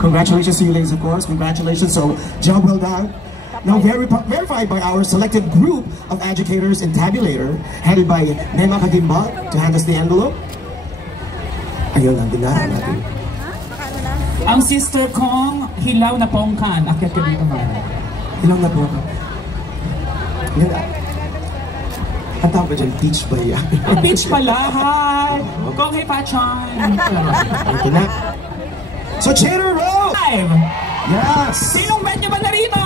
Congratulations to you ladies, of course. Congratulations. So, job well done. Now verified by our selected group of educators and tabulator, headed by Mema Kagimba to hand us the envelope. Ayun lang, dinahan natin. Ang sister kong hilaw na pongkan. Akyat ka dito, man. Hilaw na pongkan. Ang tawag ba dyan? Peach ba yan? Peach pala, hi! Kong hey Pachan! Ito na. So, Chater Row! Yes! Sinong bet nyo ba na rito?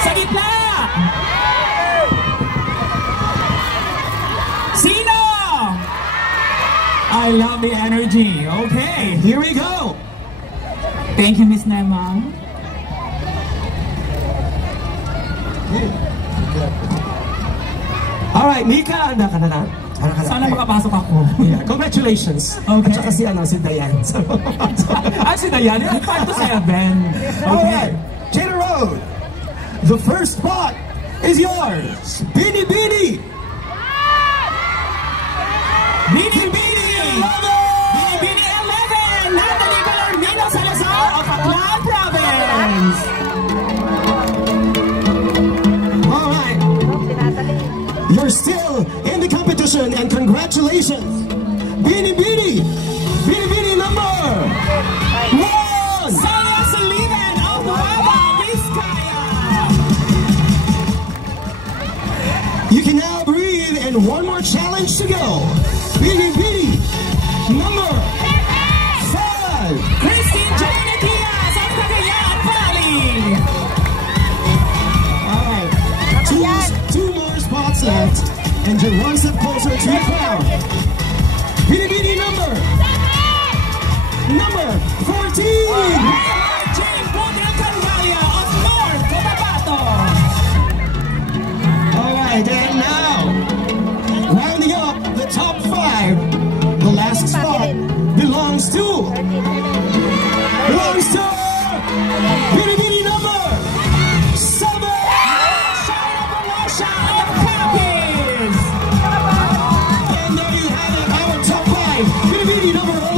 Sa gitna! Sino? I love the energy. Okay, here we go. Thank you, Miss Nema. Alright, Mika, anda ka na. Sana makapasok ako. Yeah, congratulations. Okay. At saka si Dayan. Si Dayan, you're part to 7. Okay. Alright, Chater Road. The first spot is yours. Bini Bini. Bini Bini. 11. Bini Bini 11. Natalie Galarmino Salazar of Aklan Province. Alright. You're still in the competition and congratulations. Bini Bini. Bini Bini number 1. Saya Salivan of Nueva Vizcaya. You can now breathe and one more challenge to go. Bini Bini number 5. Christine Joanna Diaz of Cagayan Valley. Alright. Two more spots left. And you're one step closer to the crown. Bini Bini number 14. Jane Bodra Carvalho of North Cotabato. Alright, and now, rounding up the top 5, the last spot belongs to Bini Bini number 7. Shaira Balasha of Capiz. And there you have it, our top 5. Bini Bini number 11,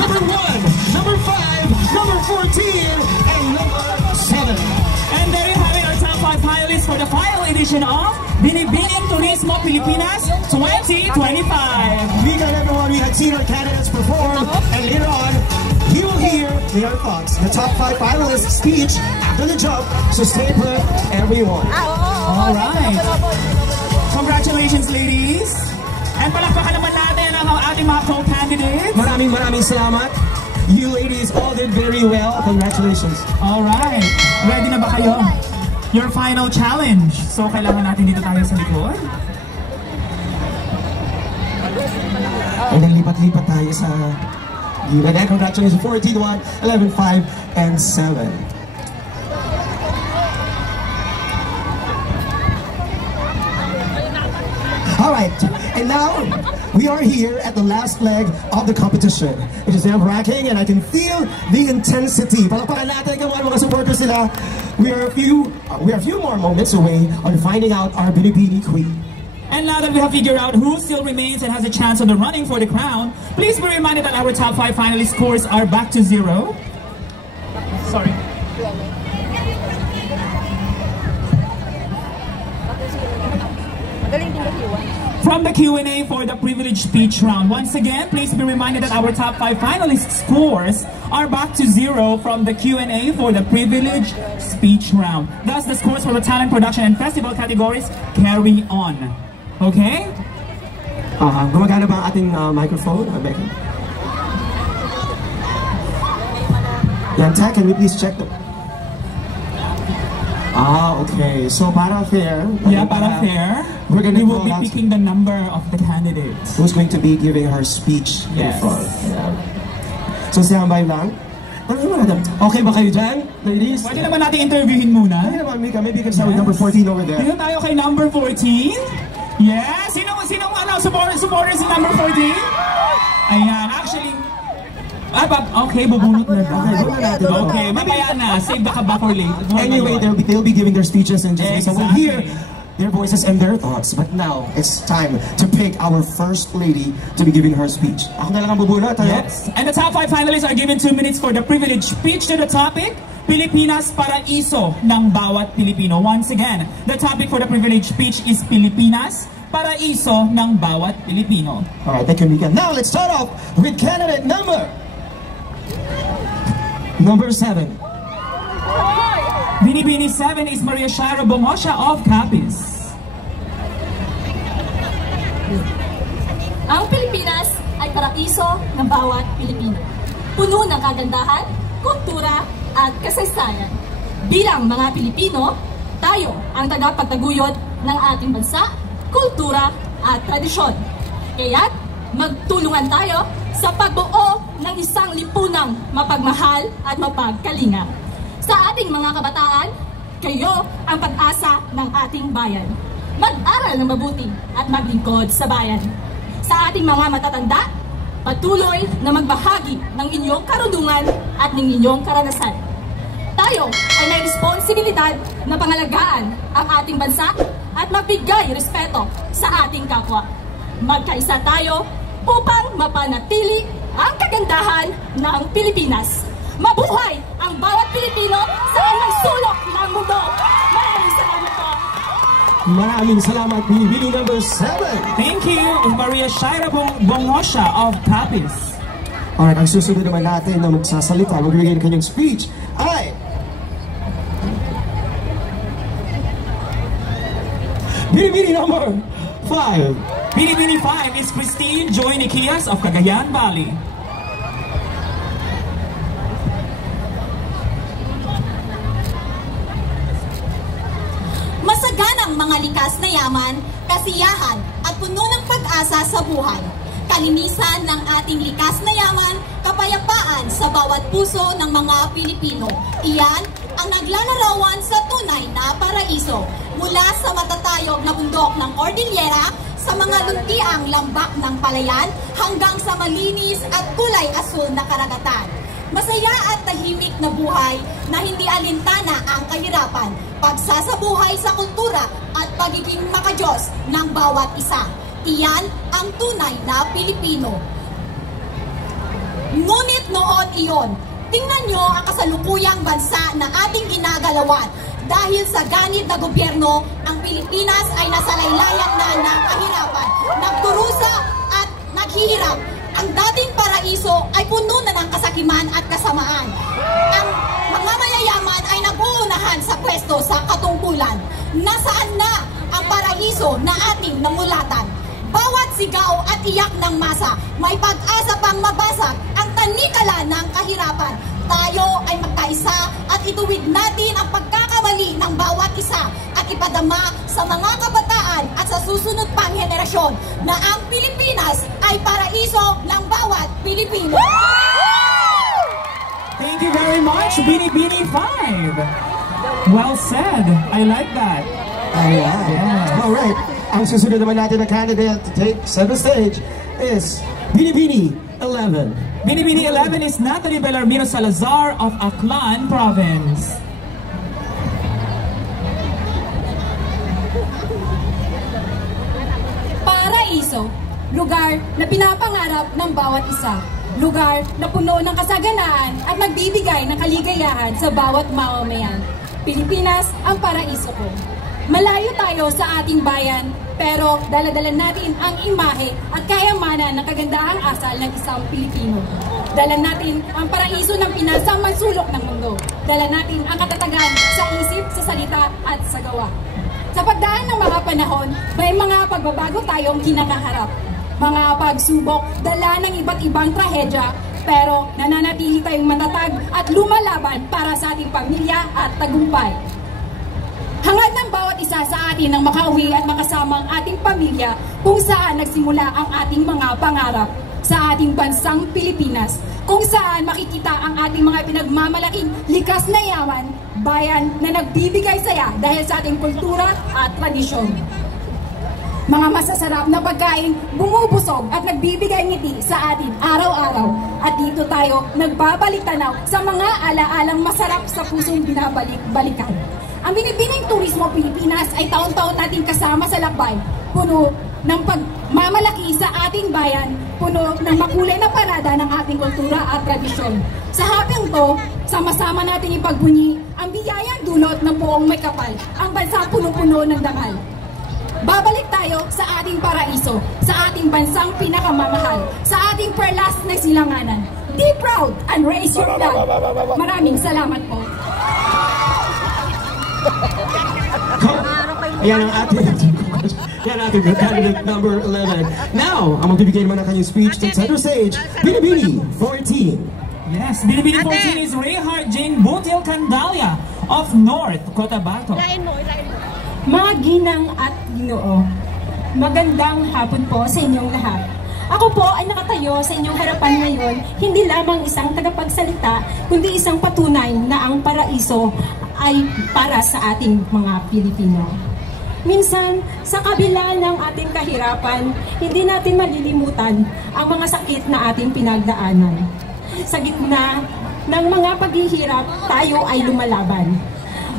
number 1, number 5, number 14, and number 7. And there you have it, our top 5 finalists for the final edition of Binibining Turismo Pilipinas 2025. We got everyone, we had seen our candidates perform, and later on, you will hear their thoughts. The top 5 finalists' speech after the jump, so stay put, everyone. Alright. Congratulations, ladies. And palakpakan naman natin ang ating mga co-candidates. Maraming salamat. You ladies all did very well. Congratulations. Alright. Ready na ba kayo? Your final challenge. So, kailangan natin dito tayo sa likod. And then lipat-lipat tayo sa gilid. And congratulations, 14, 1, 11, 5, and 7. Alright, and now we are here at the last leg of the competition. It is nerve-wracking and I can feel the intensity. Palakpakan natin kung ano mga supporters nila. We are a few more moments away on finding out our Binibini Queen. And now that we have figured out who still remains and has a chance on the running for the crown, please be reminded that our top 5 finalist scores are back to 0. Sorry. From the Q&A for the privileged speech round. Once again, please be reminded that our top 5 finalist scores are back to 0 from the Q&A for the privileged speech round. Thus, the scores for the talent, production, and festival categories carry on. Okay? Gumagana ba ang ating microphone, Becky? Yan, Tech, can you please check the... Okay. So, para fair. Yeah, para fair. We will be picking the number of the candidates. Who's going to be giving her speech in front. Yeah. So, standby lang. Okay ba kayo dyan, ladies? Pwede naman natin interviewin muna. Pwede naman, Mika. Maybe you can start with number 14 over there. Dito tayo kay number 14. Yeah. Sinong supporters si number 14? Ayan. Actually, okay, bubunot na ba? Okay, mamaya na. Save the kaba for later. Anyway, they'll be giving their speeches and just so we'll hear their voices and their thoughts. But now, it's time to pick our First Lady to be giving her speech. Ako na lang ang bubunot, ano? Yes. And the top 5 finalists are given 2 minutes for the privileged speech to the topic, Pilipinas Paraiso ng bawat Pilipino. Once again, the topic for the privileged speech is Pilipinas Paraiso ng bawat Pilipino. Alright, thank you, Mika. Now, let's start off with candidate number 7. Binibini 7 is Maria Shira Bongosha of Capiz. Ang Pilipinas ay paraiso ng bawat Pilipino. Puno ng kagandahan, kultura at kasaysayan. Bilang mga Pilipino, tayo ang tagapagtaguyod ng ating bansa, kultura at tradisyon. Kaya't magtulungan tayo sa pagbuo ng isang lipunang mapagmahal at mapagkalinga. Sa ating mga kabataan, kayo ang pag-asa ng ating bayan. Mag-aral ng mabuti at maglingkod sa bayan. Sa ating mga matatanda, patuloy na magbahagi ng inyong karunungan at ng inyong karanasan. Tayo ay may responsibilidad na pangalagaan ang ating bansa at magbigay respeto sa ating kapwa. Magkaisa tayo upang mapanatili ang kagandahan ng Pilipinas. Mabuhay ang bawat Pilipino sa anumang sulok ng mundo. Maraming salamat po. Maraming salamat, Binibini number 7. Thank you, Maria Shira Bongosha of Capiz. Alright, ang susunod naman natin na magsasalita, magbibigay ng kanyang speech ay Binibini number 5. Binibini 5 is Christine Joy Nikias of Cagayan Valley. Masaganang mga likas na yaman, kasiyahan at puno ng pag-asa sa buhay. Kalinisan ng ating likas na yaman, kapayapaan sa bawat puso ng mga Pilipino. Iyan ang naglalarawan sa tunay na paraiso. Mula sa matatayog na bundok ng Cordillera, sa mga luntiang lambak ng palayan, hanggang sa malinis at kulay asul na karagatan. Masaya at tahimik na buhay na hindi alintana ang kahirapan, pagsasabuhay sa kultura at pagiging makadiyos ng bawat isa. Iyan ang tunay na Pilipino. Ngunit noon iyon, tingnan nyo ang kasalukuyang bansa na ating ginagalawan. Dahil sa ganit na gobyerno, ang Pilipinas ay nasa laylayan na ng kahirapan, nagdurusa at naghihirap. Ang dating paraiso ay puno na ng kasakiman at kasamaan. Ang mga mayayaman ay nag-uunahan sa pwesto sa katungkulan. Nasaan na ang paraiso na ating namulatan? Bawat sigaw at iyak ng masa, may pag-asa pang mabasag ang tanikala ng kahirapan. Tayo ay magkaisa at ituwid natin ang pagkakamali ng bawat isa at ipadama sa mga kabataan at sa susunod pang henerasyon na ang Pilipinas ay paraiso ng bawat Pilipino. Thank you very much, Binibini 5. Well said. I like that. Ayan. Yeah. Alright, ang susunod naman natin na candidate to take center stage is Binibini 11. Binibini 11 is Natalie Bellarmino Salazar of Aklan Province. Paraiso, lugar na pinapangarap ng bawat isa. Lugar na puno ng kasaganaan at magbibigay ng kaligayahan sa bawat mamamayan. Pilipinas ang paraiso ko. Malayo tayo sa ating bayan, pero dala-dala natin ang imahe at kayamanan ng kagandahang asal ng isang Pilipino. Dala natin ang paraiso ng Pinas sa mansulok ng mundo. Dala natin ang katatagan sa isip, sa salita at sa gawa. Sa pagdaan ng mga panahon, may mga pagbabago tayong kinakaharap. Mga pagsubok, dala ng iba't ibang trahedya, pero nananatili tayong matatag at lumalaban para sa ating pamilya at tagumpay. Hangad ng bawat isa sa atin ang makauwi at makasama ang ating pamilya kung saan nagsimula ang ating mga pangarap sa ating bansang Pilipinas, kung saan makikita ang ating mga pinagmamalaking likas na yaman, bayan na nagbibigay saya dahil sa ating kultura at tradisyon. Mga masasarap na pagkain bumubusog at nagbibigay ngiti sa atin araw-araw, at dito tayo nagbabalik tanaw sa mga ala-alang masarap sa pusong binabalik-balikan. Ang binibining turismo Pilipinas ay taon-taon nating kasama sa lakbay, puno ng pagmamalaki sa ating bayan, puno ng makulay na parada ng ating kultura at tradisyon. Sa hapeng to, sama-sama natin ipagbunyi ang biyayang dulot ng buong may kapal, ang bansa puno-puno ng dangal. Babalik tayo sa ating paraiso, sa ating bansang pinakamamahal, sa ating perlas na silanganan. Be proud and raise your flag. Maraming salamat po. Ayan ang ating candidate number 11. Now, ang magbibigay naman ng kanyang speech to center stage, Binibini 14. Yes, Binibini 14 is Rayhart Jane Botil Candalia of North Cotabato. Mga ginang at ginoo, magandang hapon po sa inyong lahat. Ako po ay nakatayo sa inyong harapan ngayon, hindi lamang isang tagapagsalita, kundi isang patunay na ang paraiso ay para sa ating mga Pilipino. Minsan, sa kabila ng ating kahirapan, hindi natin malilimutan ang mga sakit na ating pinagdaanan. Sa gitna ng mga paghihirap, tayo ay lumalaban.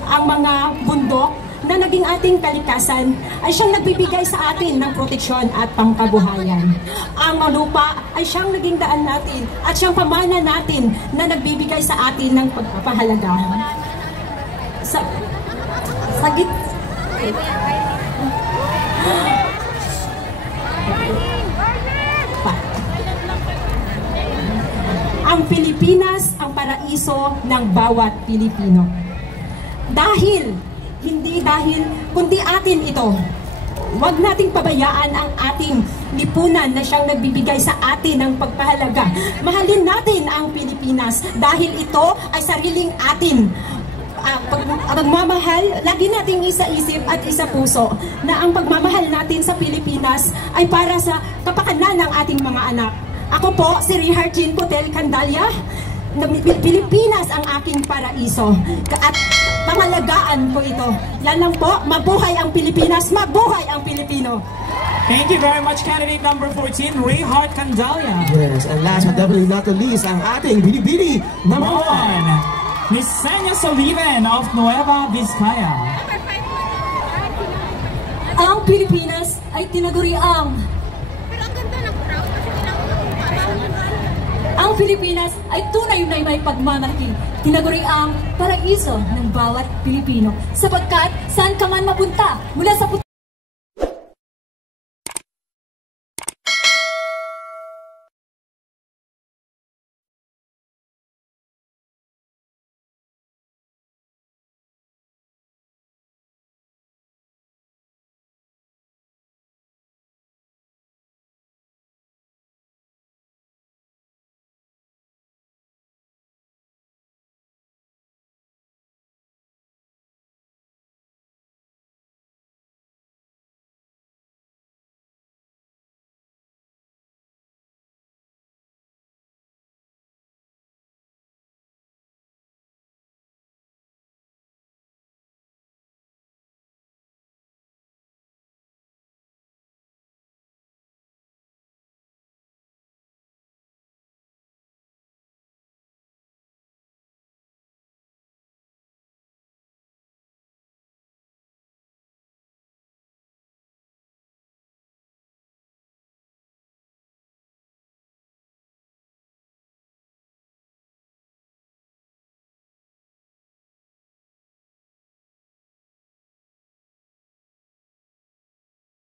Ang mga bundok na naging ating kalikasan ay siyang nagbibigay sa atin ng proteksyon at pangkabuhayan. Ang lupa ay siyang naging daan natin at siyang pamana natin na nagbibigay sa atin ng pagpapahalaga. Ang Pilipinas ang paraiso ng bawat Pilipino. Kundi atin ito. Huwag nating pabayaan ang ating lipunan na siyang nagbibigay sa atin ng pagpahalaga. Mahalin natin ang Pilipinas dahil ito ay sariling atin. Pagmamahal, lagi nating isa-isip at isa-puso na ang pagmamahal natin sa Pilipinas ay para sa kapakanan ng ating mga anak. Ako po, si Rayhart Jane Botil Candalia. Pilipinas ang aking paraiso at pangalagaan ko ito. Yan lang po, mabuhay ang Pilipinas, mabuhay ang Pilipino. Thank you very much, candidate number 14, Rayhart Candalia. Yes, and last but definitely not the least, ang ating Binibini number 1. Miss Senya Soliven of Nueva Vizcaya. Ang Pilipinas ay tinaguriang Ang Pilipinas ay tunay na may pagmamalaki, tinaguriang paraiso ng bawat Pilipino. Sapagkat saan ka man mapunta, mula sa puti